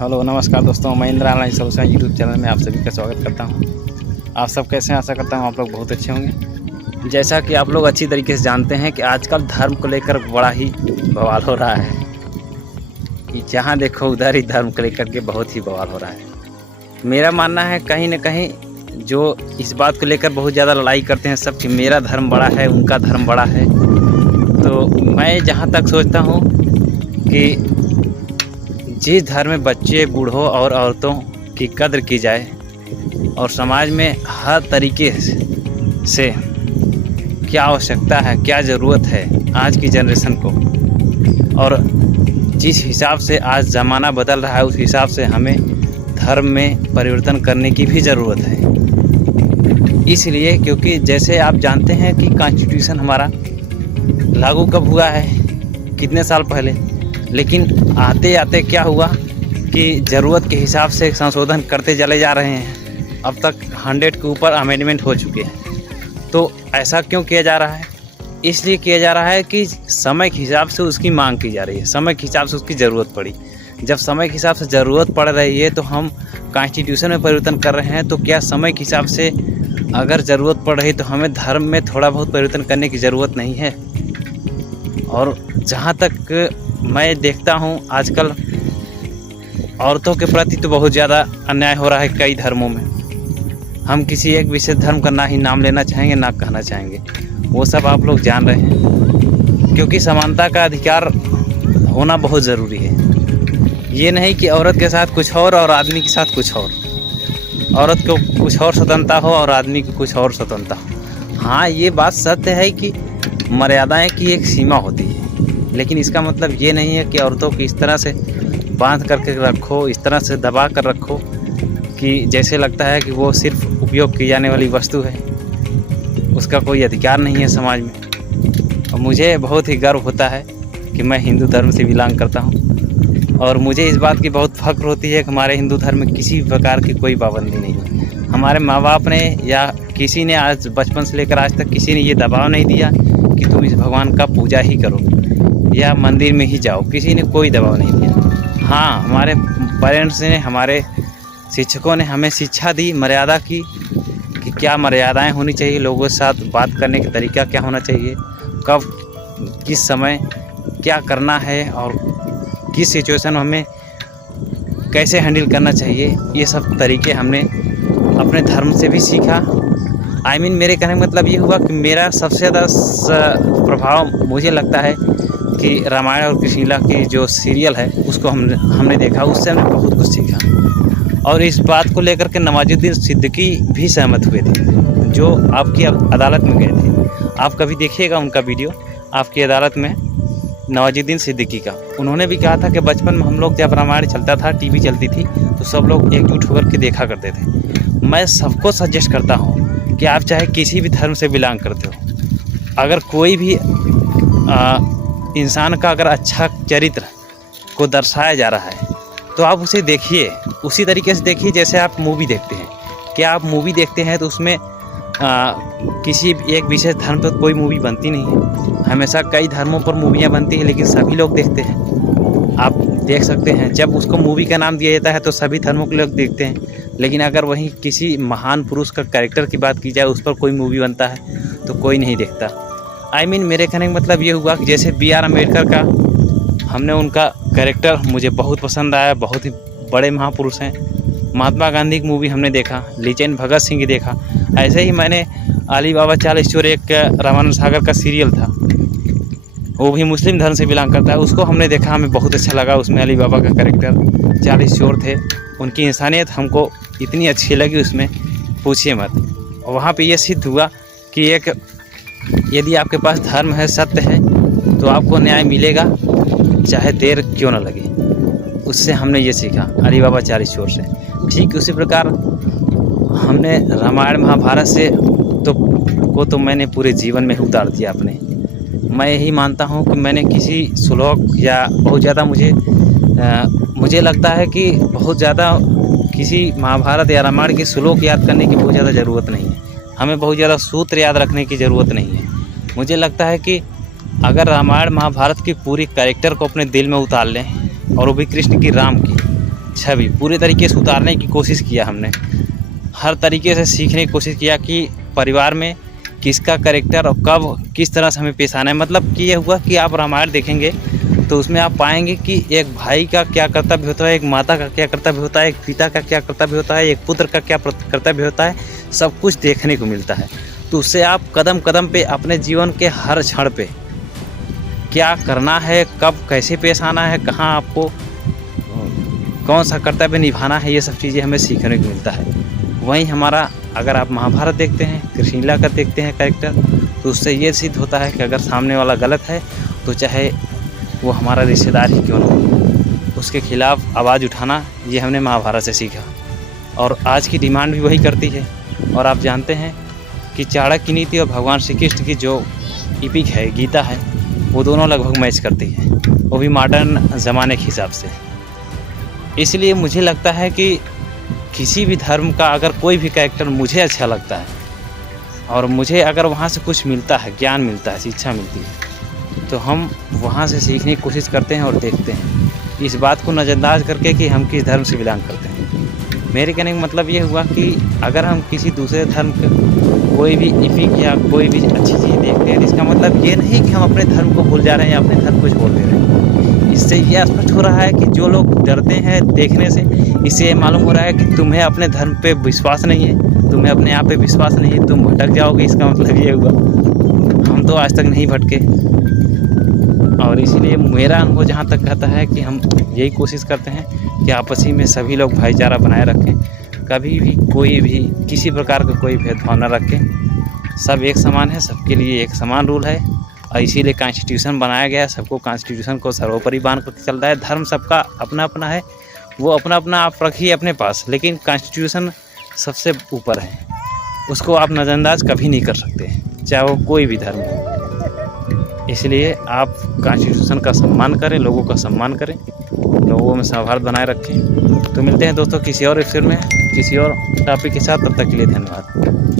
Hello नमस्कार दोस्तों, मैं Indira online solution YouTube channel में आप सभी का स्वागत करता हूं। आप सब कैसे हैं? आशा करता हूं आप लोग बहुत अच्छे होंगे। जैसा कि आप लोग अच्छी तरीके से जानते हैं कि आजकल धर्म को लेकर बड़ा ही बवाल हो रहा है कि जहां देखो उधर ही धर्म को लेकर के बहुत ही बवाल हो रहा है। मेरा मानना है कहीं ना कहीं जो इस बात को लेकर बहुत ज़्यादा लड़ाई करते हैं सब कि मेरा धर्म बड़ा है, उनका धर्म बड़ा है, तो मैं जहाँ तक सोचता हूँ कि जिस धर्म में बच्चे, बूढ़ों और औरतों की कद्र की जाए और समाज में हर तरीके से क्या आवश्यकता है, क्या ज़रूरत है आज की जनरेशन को, और जिस हिसाब से आज ज़माना बदल रहा है उस हिसाब से हमें धर्म में परिवर्तन करने की भी ज़रूरत है। इसलिए क्योंकि जैसे आप जानते हैं कि कॉन्स्टिट्यूशन हमारा लागू कब हुआ है, कितने साल पहले, लेकिन आते आते क्या हुआ कि ज़रूरत के हिसाब से संशोधन करते चले जा रहे हैं। अब तक 100 के ऊपर अमेंडमेंट हो चुके हैं। तो ऐसा क्यों किया जा रहा है? इसलिए किया जा रहा है कि समय के हिसाब से उसकी मांग की जा रही है, समय के हिसाब से उसकी ज़रूरत पड़ी। जब समय के हिसाब से ज़रूरत पड़ रही है तो हम कॉन्स्टिट्यूशन में परिवर्तन कर रहे हैं, तो क्या समय के हिसाब से अगर ज़रूरत पड़ रही तो हमें धर्म में थोड़ा बहुत परिवर्तन करने की ज़रूरत नहीं है? और जहाँ तक मैं देखता हूँ आजकल औरतों के प्रति तो बहुत ज़्यादा अन्याय हो रहा है कई धर्मों में। हम किसी एक विशेष धर्म का ना ही नाम लेना चाहेंगे ना कहना चाहेंगे, वो सब आप लोग जान रहे हैं, क्योंकि समानता का अधिकार होना बहुत ज़रूरी है। ये नहीं कि औरत के साथ कुछ और आदमी के साथ कुछ और, औरत को कुछ और स्वतंत्रता हो और आदमी को कुछ और स्वतंत्रता हो। हाँ, ये बात सत्य है कि मर्यादाएं की एक सीमा होती है, लेकिन इसका मतलब ये नहीं है कि औरतों को इस तरह से बांध करके रखो, इस तरह से दबा कर रखो कि जैसे लगता है कि वो सिर्फ उपयोग की जाने वाली वस्तु है, उसका कोई अधिकार नहीं है समाज में। और मुझे बहुत ही गर्व होता है कि मैं हिंदू धर्म से बिलोंग करता हूँ, और मुझे इस बात की बहुत फख्र होती है कि हमारे हिंदू धर्म में किसी प्रकार की कोई पाबंदी नहीं है। हमारे माँ बाप ने या किसी ने आज बचपन से लेकर आज तक किसी ने ये दबाव नहीं दिया कि तुम इस भगवान का पूजा ही करो या मंदिर में ही जाओ, किसी ने कोई दबाव नहीं दिया। हाँ, हमारे पेरेंट्स ने, हमारे शिक्षकों ने हमें शिक्षा दी मर्यादा की कि क्या मर्यादाएं होनी चाहिए, लोगों के साथ बात करने का तरीका क्या होना चाहिए, कब किस समय क्या करना है और किस सिचुएशन में हमें कैसे हैंडल करना चाहिए, ये सब तरीके हमने अपने धर्म से भी सीखा। मेरे कहने का मतलब ये हुआ कि मेरा सबसे ज़्यादा प्रभाव मुझे लगता है कि रामायण और कृष्णलीला की जो सीरियल है उसको हमने देखा, उससे हमने बहुत कुछ सीखा। और इस बात को लेकर के नवाजुद्दीन सिद्दीकी भी सहमत हुए थे, जो आपकी अदालत में गए थे। आप कभी देखिएगा उनका वीडियो, आपकी अदालत में नवाजुद्दीन सिद्दीकी का। उन्होंने भी कहा था कि बचपन में हम लोग जब रामायण चलता था, टीवी चलती थी, तो सब लोग एकजुट होकर के देखा करते थे। मैं सबको सजेस्ट करता हूँ कि आप चाहे किसी भी धर्म से बिलोंग करते हो, अगर कोई भी इंसान का अगर अच्छा चरित्र को दर्शाया जा रहा है तो आप उसे देखिए, उसी तरीके से देखिए जैसे आप मूवी देखते हैं। क्या आप मूवी देखते हैं तो उसमें किसी एक विशेष धर्म पर कोई मूवी बनती नहीं है, हमेशा कई धर्मों पर मूवियाँ बनती हैं, लेकिन सभी लोग देखते हैं। आप देख सकते हैं जब उसको मूवी का नाम दिया जाता है तो सभी धर्मों के लोग देखते हैं, लेकिन अगर वहीं किसी महान पुरुष का कैरेक्टर की बात की जाए, उस पर कोई मूवी बनता है तो कोई नहीं देखता। मेरे कहने का मतलब ये हुआ कि जैसे B.R. अम्बेडकर का, हमने उनका कैरेक्टर मुझे बहुत पसंद आया, बहुत ही बड़े महापुरुष हैं। महात्मा गांधी की मूवी हमने देखा, लेजेंड भगत सिंह की देखा। ऐसे ही मैंने अली बाबा 40 चोर, एक रामानंद सागर का सीरियल था, वो भी मुस्लिम धर्म से बिलोंग करता है, उसको हमने देखा, हमें बहुत अच्छा लगा। उसमें अली बाबा का कैरेक्टर 40 चोर थे, उनकी इंसानियत हमको इतनी अच्छी लगी उसमें, पूछिए मत। और वहाँ पे ये सिद्ध हुआ कि एक यदि आपके पास धर्म है, सत्य है, तो आपको न्याय मिलेगा, चाहे देर क्यों न लगे। उससे हमने ये सीखा अली बाबा 40 चोर से। ठीक उसी प्रकार हमने रामायण महाभारत से तो मैंने पूरे जीवन में उतार दिया अपने। मैं यही मानता हूँ कि मैंने किसी श्लोक या बहुत ज़्यादा मुझे लगता है कि बहुत ज़्यादा किसी महाभारत या रामायण के श्लोक याद करने की बहुत ज़्यादा ज़रूरत नहीं है, हमें बहुत ज़्यादा सूत्र याद रखने की ज़रूरत नहीं है। मुझे लगता है कि अगर रामायण महाभारत की पूरी कैरेक्टर को अपने दिल में उतार लें, और वो भी कृष्ण की, राम की, छवि पूरे तरीके से उतारने की कोशिश किया हमने। हर तरीके से सीखने की कोशिश किया कि परिवार में किसका कैरेक्टर और कब किस तरह से हमें पेश आना है। मतलब कि ये हुआ कि आप रामायण देखेंगे तो उसमें आप पाएंगे कि एक भाई का क्या कर्तव्य होता है, एक माता का क्या कर्तव्य होता है, एक पिता का क्या कर्तव्य होता है, एक पुत्र का क्या कर्तव्य होता है, सब कुछ देखने को मिलता है। तो उससे आप कदम कदम पे अपने जीवन के हर क्षण पे क्या करना है, कब कैसे पेश आना है, कहाँ आपको कौन सा कर्तव्य निभाना है, ये सब चीज़ें हमें सीखने को मिलता है। वहीं हमारा अगर आप महाभारत देखते हैं, कृष्ण लीला का देखते हैं कैरेक्टर, तो उससे ये सिद्ध होता है कि अगर सामने वाला गलत है तो चाहे वो हमारा रिश्तेदार ही क्यों ना हो, उसके खिलाफ आवाज़ उठाना, ये हमने महाभारत से सीखा। और आज की डिमांड भी वही करती है। और आप जानते हैं कि चाणक्य की नीति और भगवान श्री कृष्ण की जो इपिक है, गीता है, वो दोनों लगभग मैच करती है, वो भी मॉडर्न ज़माने के हिसाब से। इसलिए मुझे लगता है कि किसी भी धर्म का अगर कोई भी कैरेक्टर मुझे अच्छा लगता है और मुझे अगर वहाँ से कुछ मिलता है, ज्ञान मिलता है, शिक्षा मिलती है, तो हम वहाँ से सीखने की कोशिश करते हैं और देखते हैं, इस बात को नज़रअंदाज करके कि हम किस धर्म से बिलोंग करते हैं। मेरे कहने का मतलब ये हुआ कि अगर हम किसी दूसरे धर्म के कोई भी इपिक या कोई भी अच्छी चीज़ देखते हैं, इसका मतलब ये नहीं कि हम अपने धर्म को भूल जा रहे हैं या अपने धर्म को छोड़ दे रहे हैं। इससे ये स्पष्ट हो रहा है कि जो लोग डरते हैं देखने से, इससे ये मालूम हो रहा है कि तुम्हें अपने धर्म पे विश्वास नहीं है, तुम्हें अपने आप पे विश्वास नहीं है, तुम भटक जाओगे। इसका मतलब ये हुआ हम तो आज तक नहीं भटके। और इसीलिए मेरा अनुभव जहाँ तक कहता है कि हम यही कोशिश करते हैं कि आपसी में सभी लोग भाईचारा बनाए रखें, कभी भी कोई भी किसी प्रकार का कोई भेदभाव न रखें। सब एक समान है, सबके लिए एक समान रूल है, और इसीलिए कॉन्स्टिट्यूशन बनाया गया है। सबको कॉन्स्टिट्यूशन को सर्वोपरि बांध कर चल रहा है। धर्म सबका अपना अपना है, वो अपना अपना आप रखिए अपने पास, लेकिन कॉन्स्टिट्यूशन सबसे ऊपर है, उसको आप नज़रअंदाज कभी नहीं कर सकते, चाहे वो कोई भी धर्म हो। इसलिए आप कॉन्स्टिट्यूशन का सम्मान करें, लोगों का सम्मान करें, लोगों में सौहार्द बनाए रखें। तो मिलते हैं दोस्तों किसी और एपिसोड में किसी और टॉपिक के साथ, तब तक के लिए धन्यवाद।